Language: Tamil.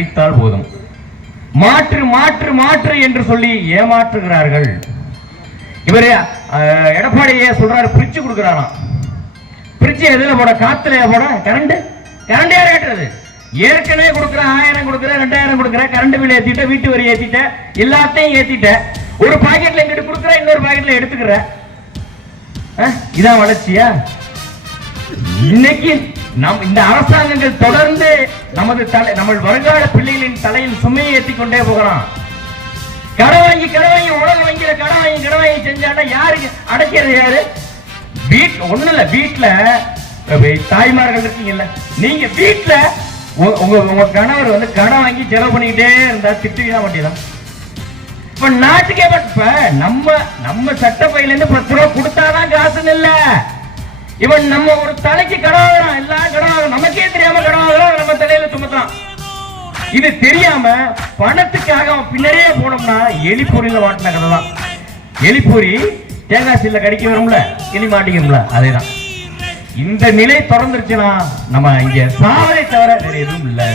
நடித்தால் போதும். மாற்று மாற்று மாற்று என்று சொல்லி ஏமாற்றுகிறார்கள். இவரு எடப்பாடியே சொல்றாரு, பிரிச்சு கொடுக்கிறாராம். பிரிச்சு எதுல போட? காத்துல போட? கரண்ட் யார் ஏற்றுறது? ஏற்கனவே கொடுக்குற 1000 கொடுக்குற 2000 கொடுக்குற கரண்ட் பில் ஏத்திட்ட, வீட்டு வரி ஏத்திட்ட, எல்லாத்தையும் ஏத்திட்ட. ஒரு பாக்கெட்ல இங்கிட்டு கொடுக்குற, இன்னொரு பாக்கெட்ல எடுத்துக்கிற. இதான் வளர்ச்சியா? இன்னைக்கு இந்த அரசாங்கங்கள் தொடர்ந்து நம்ம வருங்கால பிள்ளைகளின் தலையில் சுமையை ஏற்றி கொண்டே போகலாம். கடன் வாங்கி உலக வங்கியில கடன் வாங்கி செஞ்சாண்டா யாருக்கு அடைக்கிறது? யாரு? ஒண்ணு இல்ல, வீட்டுல தாய்மார்கள் இருக்கீங்கல்ல, நீங்க வீட்டுல உங்க கணவர் வந்து கடன் வாங்கி செலவு பண்ணிக்கிட்டே இருந்தா திட்டுவீங்க மாட்டீங்களா? இப்ப நாட்டுக்கே நம்ம சட்டப்பையில இருந்து 10 ரூபா கொடுத்தாதான் காசுன்னு இல்ல. இவன் நம்ம ஒரு தலைக்கு கடன் வாங்குறான், எல்லாம் கடன் வாங்குறோம், நமக்கே தெரியாம கடன் வாங்குறோம், நம்ம தலையில சுமத்தான். இது தெரியாம பணத்துக்காக பின்னாடியே போனோம்னா எலிப்பூரியில மாட்டின கதை தான். எலிப்பூரி தேங்காய் சில்ல கடிக்க வரும்ல, எலி மாட்டிக்கும்ல, அதேதான். இந்த நிலை தொடர்ந்துருச்சுன்னா நம்ம இங்க சாவதை தவிர வேற எதுவும் இல்லை.